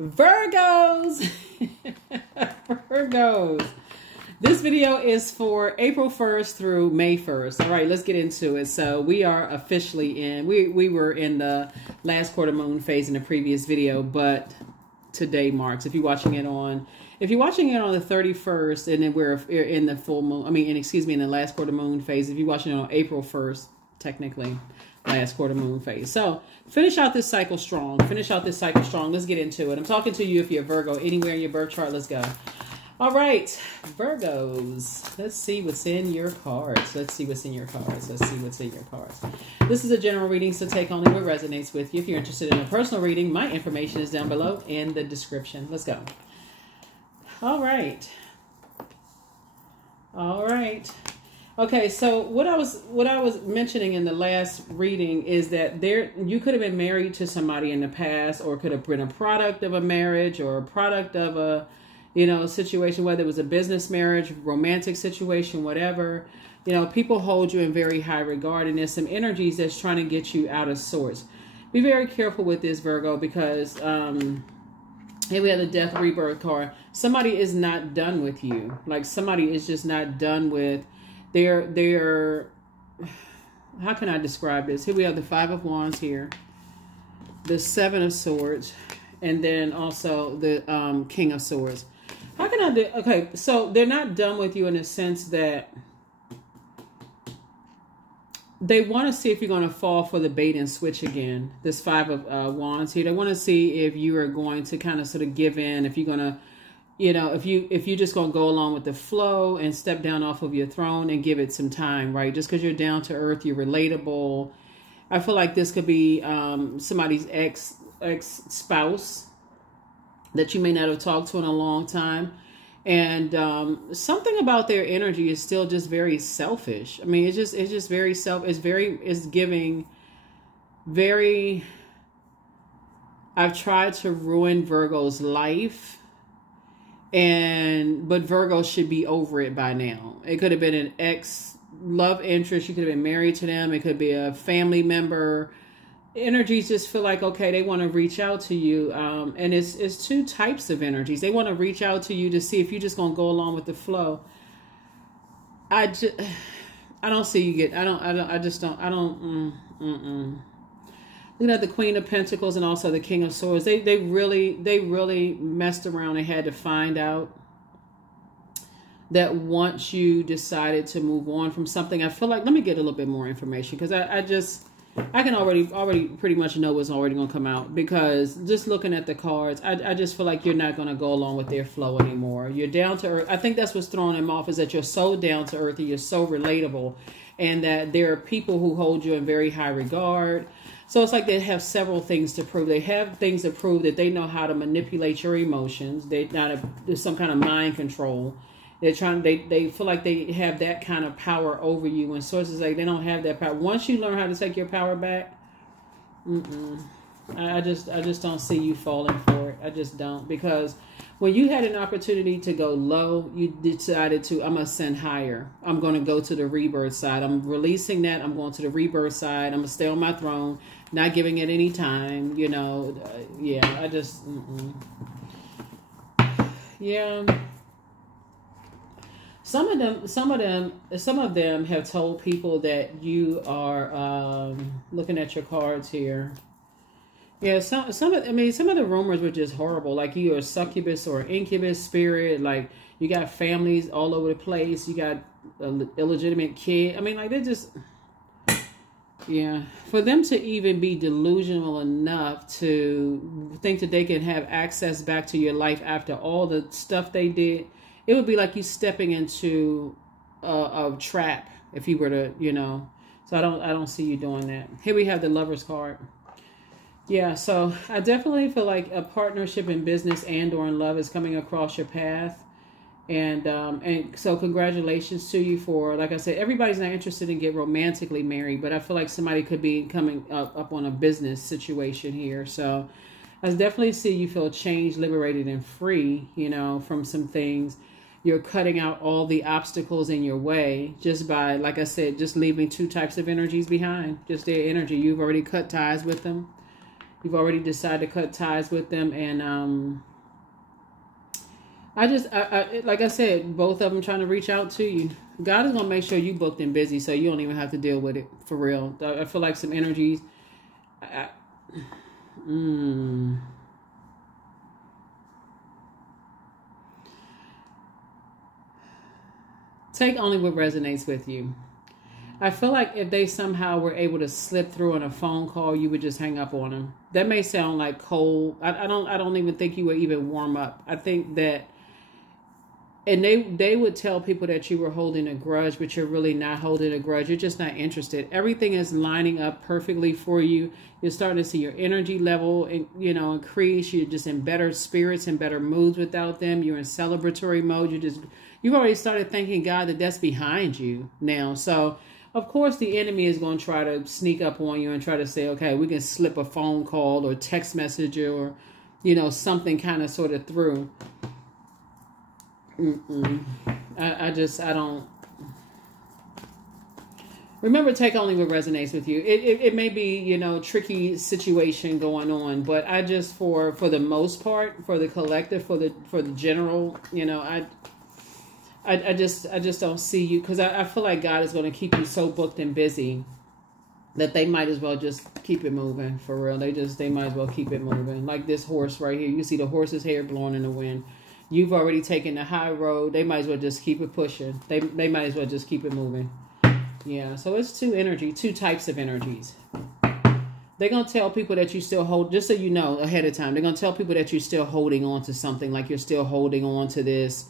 Virgos. Virgos. This video is for April 1st through May 1st. All right, let's get into it. So we are officially in, we were in the last quarter moon phase in the previous video, but today marks, if you're watching it on the 31st, and then we're in the full moon, in the last quarter moon phase. If you're watching it on April 1st, technically last quarter moon phase. So finish out this cycle strong. Let's get into it. I'm talking to you if you're Virgo, anywhere in your birth chart. Let's go. All right, Virgos. Let's see what's in your cards. This is a general reading, so take only what resonates with you. If you're interested in a personal reading, my information is down below in the description. Let's go. All right. Okay, so what I was mentioning in the last reading is that you could have been married to somebody in the past, or could have been a product of a marriage, or a product of a situation, whether it was a business marriage, romantic situation, whatever. People hold you in very high regard, and there's some energies that's trying to get you out of sorts. Be very careful with this, Virgo, because here we have the death rebirth card. Somebody is not done with you. Like, somebody is just not done with their how can I describe this? Here we have the Five of Wands here, the Seven of Swords, and then also the King of Swords. How can I do? Okay, so they're not done with you in the sense that they want to see if you're going to fall for the bait and switch again. This Five of Wands here. They want to see if you are going to kind of sort of give in. If you're going to, if you're just going to go along with the flow and step down off of your throne and give it some time, right? Just because you're down to earth, you're relatable. I feel like this could be somebody's ex-spouse that you may not have talked to in a long time. And something about their energy is still just very selfish. I mean, it's just very it's giving very, I've tried to ruin Virgo's life, but Virgo should be over it by now. It could have been an ex-love interest. You could have been married to them. It could be a family member. Energies just feel like, okay, they want to reach out to you. And it's two types of energies. They want to reach out to you to see if you're just going to go along with the flow. I don't see you get, Looking at the Queen of Pentacles and also the King of Swords, they really messed around and had to find out that once you decided to move on from something, I feel like, let me get a little bit more information, because I can already pretty much know what's already going to come out, because just looking at the cards, I just feel like you're not going to go along with their flow anymore. You're down to earth. I think that's what's throwing them off, is that you're so down to earth and you're so relatable, and that there are people who hold you in very high regard. So it's like they have several things to prove. They have things to prove that they know how to manipulate your emotions. There's some kind of mind control. They feel like they have that kind of power over you, and sources like they don't have that power. Once you learn how to take your power back, I just don't see you falling for it. I just don't, because when you had an opportunity to go low, you decided to, I'm gonna ascend higher. I'm gonna go to the rebirth side. I'm releasing that. I'm going to the rebirth side. I'm gonna stay on my throne, not giving it any time. Yeah. I just, yeah. Some of them have told people that you are looking at your cards here. Yeah, some of the rumors were just horrible. Like, you are a succubus or incubus spirit. Like, you got families all over the place. You got an illegitimate kid. I mean, like, they're just, yeah. For them to even be delusional enough to think that they can have access back to your life after all the stuff they did, it would be like you stepping into a trap if you were to, So I don't see you doing that. Here we have the Lover's card. Yeah, so I definitely feel like a partnership in business and/or in love is coming across your path, and so congratulations to you for, like I said, everybody's not interested in getting romantically married, but I feel like somebody could be coming up on a business situation here. So I definitely see you feel changed, liberated, and free, from some things. You're cutting out all the obstacles in your way just by, like I said, just leaving two types of energies behind. Just their energy. You've already cut ties with them. You've already decided to cut ties with them. And I like I said, both of them trying to reach out to you. God is going to make sure you booked and busy so you don't even have to deal with it, for real. I feel like some energies. Take only what resonates with you. I feel like if they somehow were able to slip through on a phone call, you would just hang up on them. That may sound like cold. I don't even think you would even warm up. I think that, and they would tell people that you were holding a grudge, but you're really not holding a grudge. You're just not interested. Everything is lining up perfectly for you. You're starting to see your energy level, increase. You're just in better spirits and better moods without them. You're in celebratory mode. You've already started thanking God that that's behind you now. So, of course, the enemy is going to try to sneak up on you and try to say, okay, we can slip a phone call or text message or, something kind of sort of through. I don't. Remember, take only what resonates with you. It may be, tricky situation going on, but I just, for the most part, for the collective, for the general, I just don't see you, because I feel like God is going to keep you so booked and busy that they might as well just keep it moving, for real. They might as well keep it moving. Like this horse right here. You see the horse's hair blowing in the wind. You've already taken the high road. They might as well just keep it pushing. They might as well just keep it moving. Yeah, so it's two types of energies. They're going to tell people that you still hold, just so you know ahead of time, they're going to tell people that you're still holding on to something, like you're still holding on to this,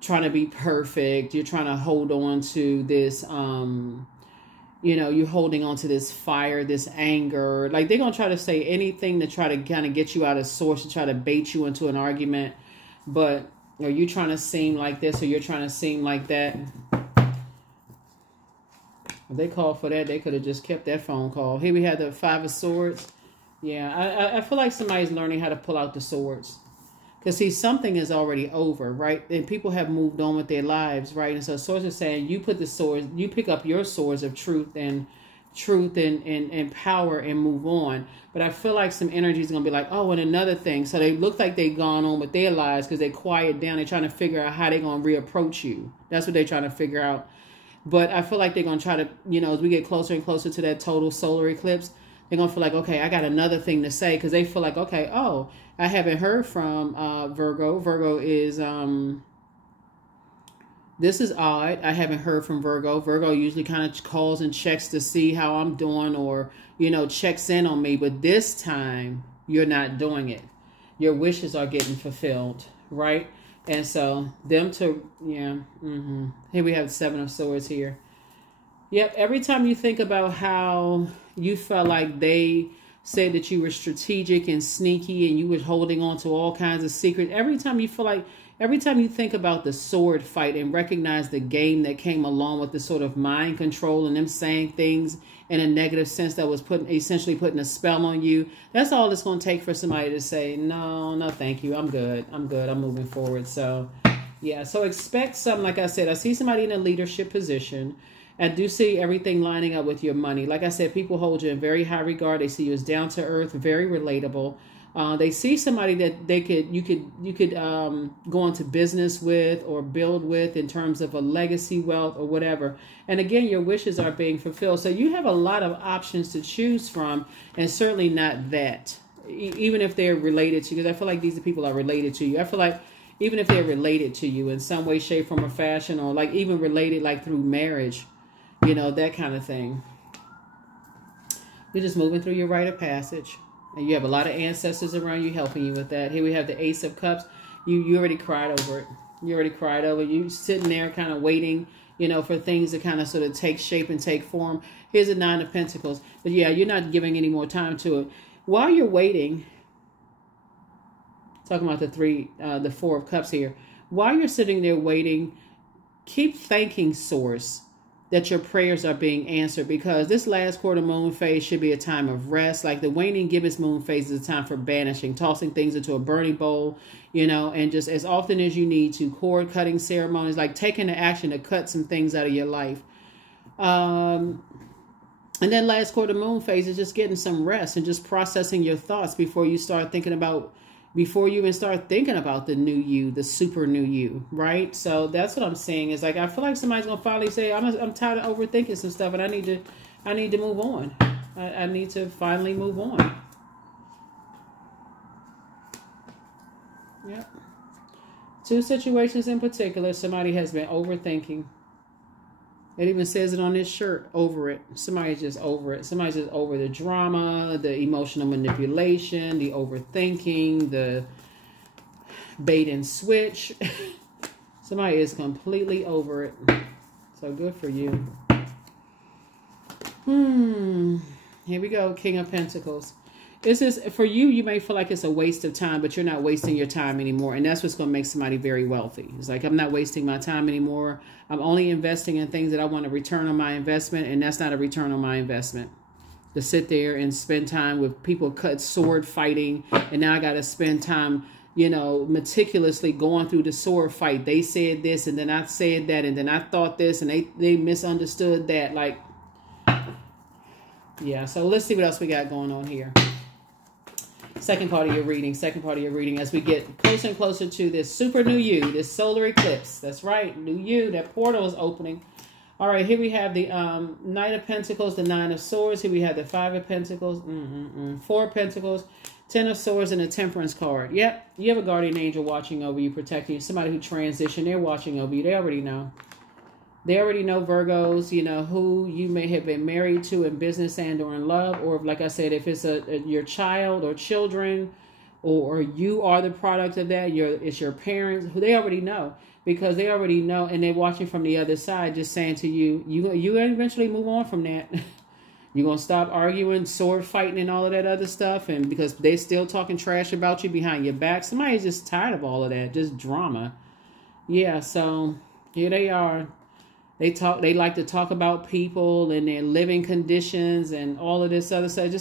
trying to be perfect. You're trying to hold on to this, you're holding on to this fire, this anger. Like they're going to try to say anything to try to kind of get you out of source, to try to bait you into an argument. But are you trying to seem like this, or you're trying to seem like that? If they called for that, they could have just kept that phone call. Here we have the Five of Swords. Yeah, I feel like somebody's learning how to pull out the swords. Because, see, something is already over, right? And people have moved on with their lives, right? And so swords are saying, you put the swords, you pick up your swords of truth and power and move on. But I feel like some energy is going to be like, oh, and another thing. So they look like they've gone on with their lives because they quiet down. They're trying to figure out how they're going to reapproach you. That's what they're trying to figure out. But I feel like they're going to try to, as we get closer and closer to that total solar eclipse, they're going to feel like, okay, I got another thing to say, because they feel like, okay, oh, I haven't heard from Virgo. Virgo is, this is odd. I haven't heard from Virgo. Virgo usually kind of calls and checks to see how I'm doing, or, checks in on me. But this time, you're not doing it. Your wishes are getting fulfilled, right? And so them to, Here we have the Seven of Swords here. Yep. Every time you think about how you felt like they said that you were strategic and sneaky and you were holding on to all kinds of secrets, every time you think about the sword fight and recognize the game that came along with the sort of mind control and them saying things in a negative sense that was essentially putting a spell on you, that's all it's going to take for somebody to say, no, thank you. I'm good. I'm moving forward. So, yeah. So expect something. Like I said, I see somebody in a leadership position. I do see everything lining up with your money. Like I said, people hold you in very high regard. They see you as down to earth, very relatable. They see somebody that you could go into business with or build with in terms of a legacy, wealth, or whatever. And again, your wishes are being fulfilled. So you have a lot of options to choose from, and certainly not that. Even if they're related to you, because I feel like these people are related to you. I feel like even if they're related to you in some way, shape, form, or fashion, or like even related like through marriage, that kind of thing. You're just moving through your rite of passage. And you have a lot of ancestors around you helping you with that. Here we have the Ace of Cups. You already cried over it. You already cried over it. You sitting there kind of waiting, for things to kind of sort of take shape and take form. Here's a Nine of Pentacles. But yeah, you're not giving any more time to it. While you're waiting, talking about the Four of Cups here. While you're sitting there waiting, keep thanking Source that your prayers are being answered, because this last quarter moon phase should be a time of rest. Like the waning gibbous moon phase is a time for banishing, tossing things into a burning bowl, and just as often as you need to, cord cutting ceremonies, like taking the action to cut some things out of your life. And then last quarter moon phase is just getting some rest and just processing your thoughts before you start thinking about, before you even start thinking about the new you, the super new you, right? So that's what I'm saying is like, I feel like somebody's going to finally say, I'm tired of overthinking some stuff and I need to move on. I need to finally move on. Yep. 2 situations in particular, somebody has been overthinking. It even says it on this shirt, over it. Somebody's just over it. Somebody's just over the drama, the emotional manipulation, the overthinking, the bait and switch. Somebody is completely over it. So good for you. Here we go, King of Pentacles. This is, for you, you may feel like it's a waste of time, but you're not wasting your time anymore. And that's what's going to make somebody very wealthy. It's like, I'm not wasting my time anymore. I'm only investing in things that I want a return on my investment. And that's not a return on my investment. To sit there and spend time with people cut sword fighting. And now I got to spend time, you know, meticulously going through the sword fight. They said this and then I said that. And then I thought this and they misunderstood that. Like, yeah. So let's see what else we got going on here. Second part of your reading, as we get closer and closer to this super new you, this solar eclipse. That's right, new you, that portal is opening. All right, here we have the Knight of Pentacles, the 9 of Swords. Here we have the 5 of Pentacles, 4 of Pentacles, 10 of Swords, and a Temperance card. Yep, you have a guardian angel watching over you, protecting you. Somebody who transitioned, they're watching over you. They already know. They already know, Virgos, you know, who you may have been married to in business and or in love. Or like I said, if it's your child or children, or you are the product of that, it's your parents, who they already know. Because they already know, and they're watching from the other side, just saying to you, you eventually move on from that. You're going to stop arguing, sword fighting, and all of that other stuff. And because they're still talking trash about you behind your back. Somebody's just tired of all of that, just drama. Yeah, so here they are. They like to talk about people and their living conditions and all of this other stuff. It's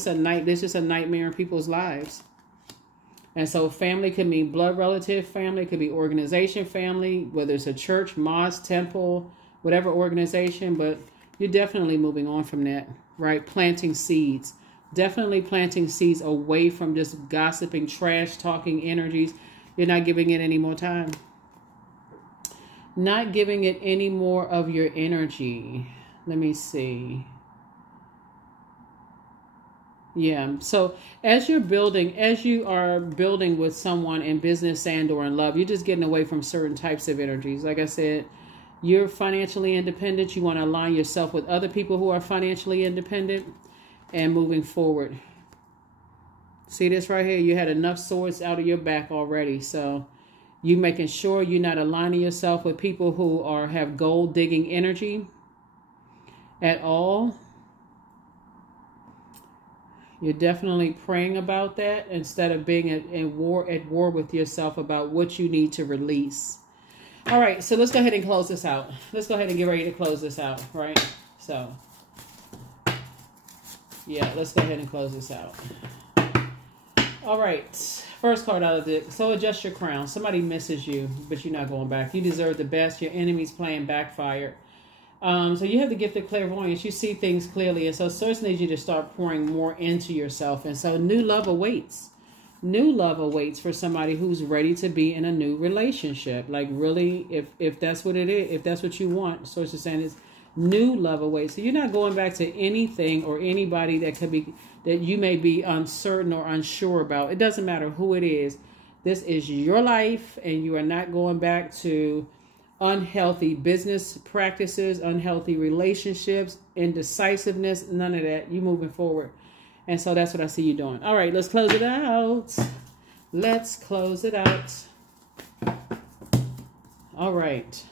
just a nightmare in people's lives. And so family could mean blood relative family, it could be organization family, whether it's a church, mosque, temple, whatever organization, but you're definitely moving on from that, right? Planting seeds. Definitely planting seeds away from just gossiping, trash talking energies. You're not giving it any more time. Not giving it any more of your energy. Let me see. Yeah. So as you are building with someone in business and or in love, you're just getting away from certain types of energies. Like I said, you're financially independent. You want to align yourself with other people who are financially independent and moving forward. See this right here? You had enough swords out of your back already. So you making sure you're not aligning yourself with people who have gold digging energy at all. You're definitely praying about that instead of being at war with yourself about what you need to release. All right, so let's go ahead and close this out. Let's go ahead and get ready to close this out, right? So, yeah, let's go ahead and close this out. All right, first card out of the deck. So adjust your crown. Somebody misses you, but you're not going back. You deserve the best. Your enemy's playing backfired. So you have the gift of clairvoyance. You see things clearly. And so Source needs you to start pouring more into yourself. And so new love awaits. New love awaits for somebody who's ready to be in a new relationship. Like really, if that's what it is, if that's what you want, Source is saying is new love awaits. So you're not going back to anything or anybody that you may be uncertain or unsure about. It doesn't matter who it is. This is your life, and you are not going back to unhealthy business practices, unhealthy relationships, indecisiveness, none of that. You moving forward. And so that's what I see you doing. All right, let's close it out. Let's close it out. All right.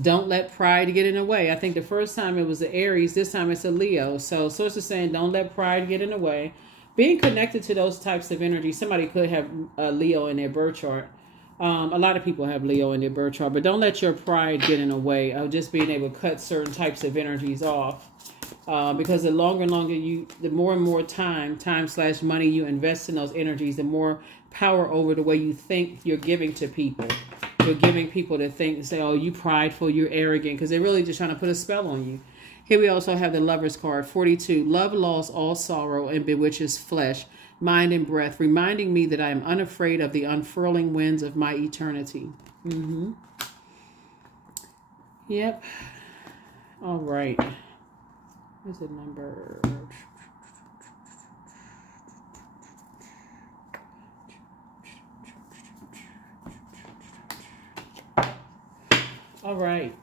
Don't let pride get in the way. I think the first time it was the Aries. This time it's a Leo. So Source is saying don't let pride get in the way. Being connected to those types of energy. Somebody could have a Leo in their birth chart. A lot of people have Leo in their birth chart. But don't let your pride get in the way of just being able to cut certain types of energies off. Because the longer and longer the more and more time/money you invest in those energies, the more power over the way you think you're giving to people. You're giving people to think and say, oh, you prideful, you're arrogant, because they're really just trying to put a spell on you. Here we also have the Lover's card, 42. Love lost all sorrow and bewitches flesh, mind, and breath, reminding me that I am unafraid of the unfurling winds of my eternity. Yep. All right. What's the number? All right.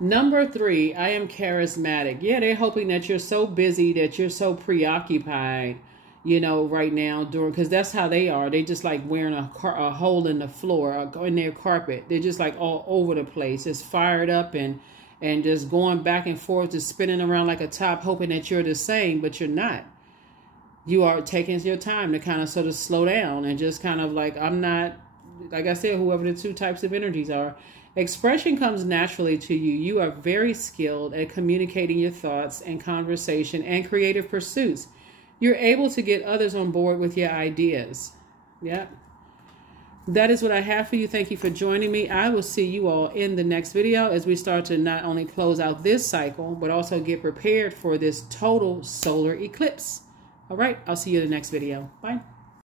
Number 3, I am charismatic. Yeah, they're hoping that you're so busy, that you're so preoccupied, you know, right now, because that's how they are. They just like wearing a hole in the floor, in their carpet. They're just like all over the place, just fired up and just going back and forth, just spinning around like a top, hoping that you're the same, but you're not. You are taking your time to kind of sort of slow down and just kind of like, I'm not, like I said, whoever the 2 types of energies are. Expression comes naturally to you. You are very skilled at communicating your thoughts and conversation and creative pursuits. You're able to get others on board with your ideas. Yep. That is what I have for you. Thank you for joining me. I will see you all in the next video as we start to not only close out this cycle, but also get prepared for this total solar eclipse. All right, I'll see you in the next video. Bye.